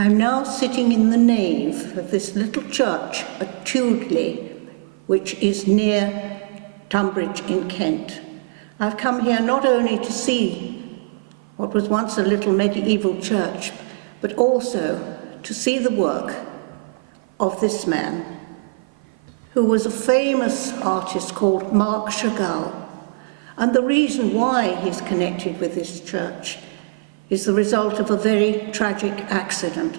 I'm now sitting in the nave of this little church at Tudeley, which is near Tunbridge in Kent. I've come here not only to see what was once a little medieval church, but also to see the work of this man, who was a famous artist called Marc Chagall. And the reason why he's connected with this church is the result of a very tragic accident.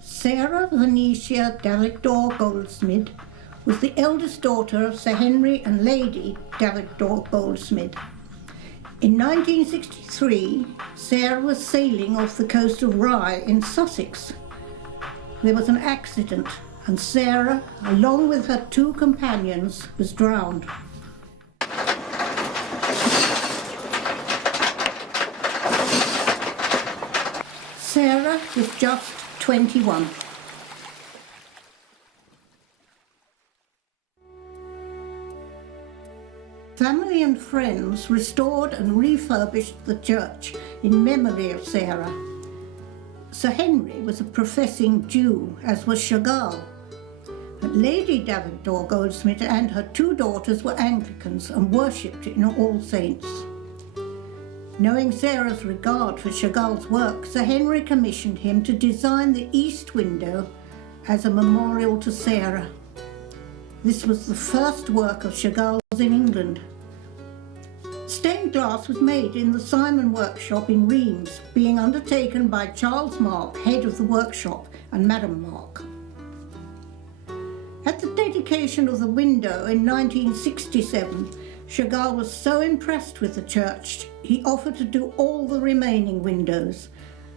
Sarah Venetia Daviddor Goldsmid was the eldest daughter of Sir Henry and Lady Daviddor Goldsmid. In 1963, Sarah was sailing off the coast of Rye in Sussex. There was an accident, and Sarah, along with her two companions, was drowned. Sarah was just 21. Family and friends restored and refurbished the church in memory of Sarah. Sir Henry was a professing Jew, as was Chagall. But Lady Daviddor Goldsmid and her two daughters were Anglicans and worshipped in All Saints. Knowing Sarah's regard for Chagall's work, Sir Henry commissioned him to design the east window as a memorial to Sarah. This was the first work of Chagall's in England. Stained glass was made in the Simon workshop in Reims, being undertaken by Charles Mark, head of the workshop, and Madame Mark. At the dedication of the window in 1967, Chagall was so impressed with the church, he offered to do all the remaining windows,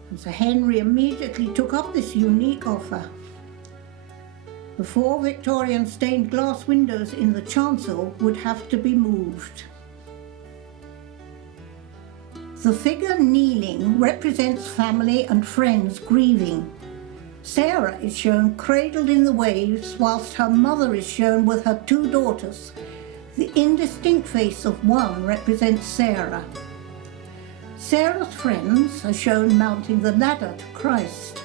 and Sir Henry immediately took up this unique offer. The 4 Victorian stained glass windows in the chancel would have to be moved. The figure kneeling represents family and friends grieving. Sarah is shown cradled in the waves, whilst her mother is shown with her two daughters. The indistinct face of one represents Sarah. Sarah's friends are shown mounting the ladder to Christ.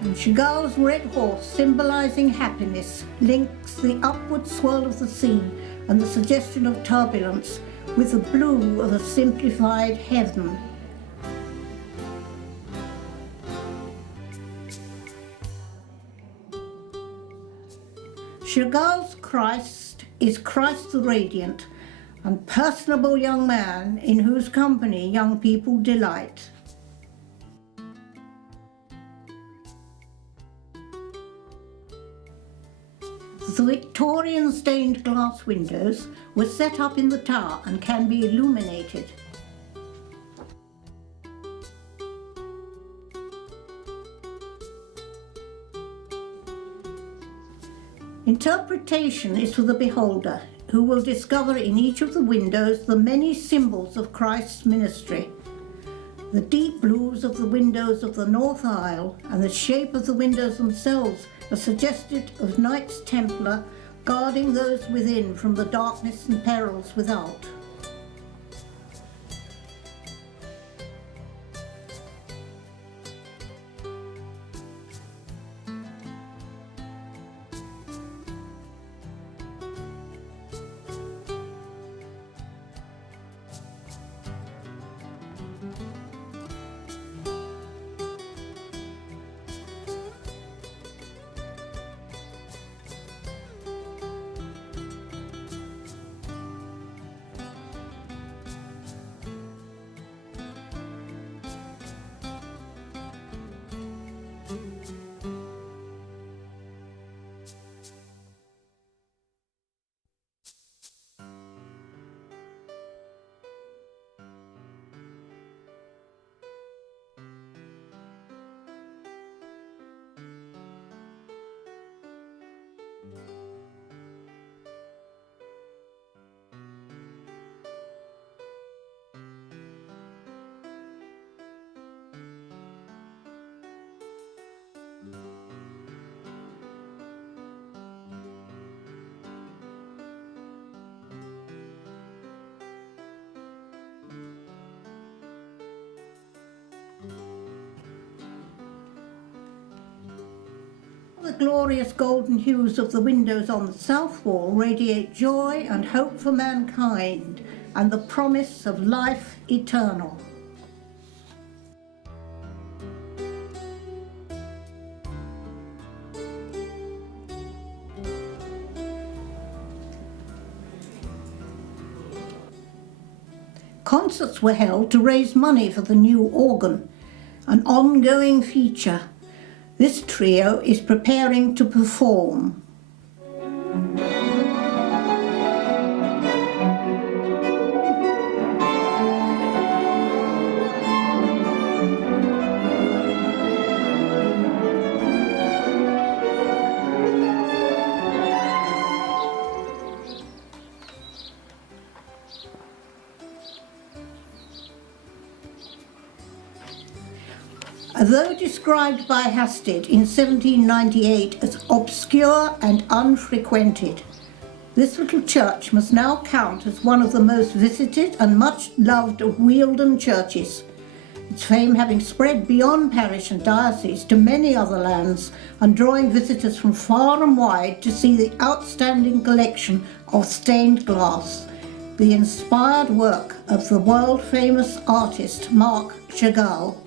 And Chagall's red horse, symbolising happiness, links the upward swirl of the sea and the suggestion of turbulence with the blue of a simplified heaven. Chagall's Christ is Christ the Radiant, and personable young man in whose company young people delight. The Victorian stained glass windows were set up in the tower and can be illuminated. Interpretation is for the beholder, who will discover in each of the windows the many symbols of Christ's ministry. The deep blues of the windows of the north aisle and the shape of the windows themselves are suggestive of Knights Templar guarding those within from the darkness and perils without. The glorious golden hues of the windows on the south wall radiate joy and hope for mankind and the promise of life eternal. Concerts were held to raise money for the new organ, an ongoing feature. This trio is preparing to perform. Though described by Hasted in 1798 as obscure and unfrequented, this little church must now count as one of the most visited and much loved of Wealden churches, its fame having spread beyond parish and diocese to many other lands and drawing visitors from far and wide to see the outstanding collection of stained glass, the inspired work of the world-famous artist Marc Chagall,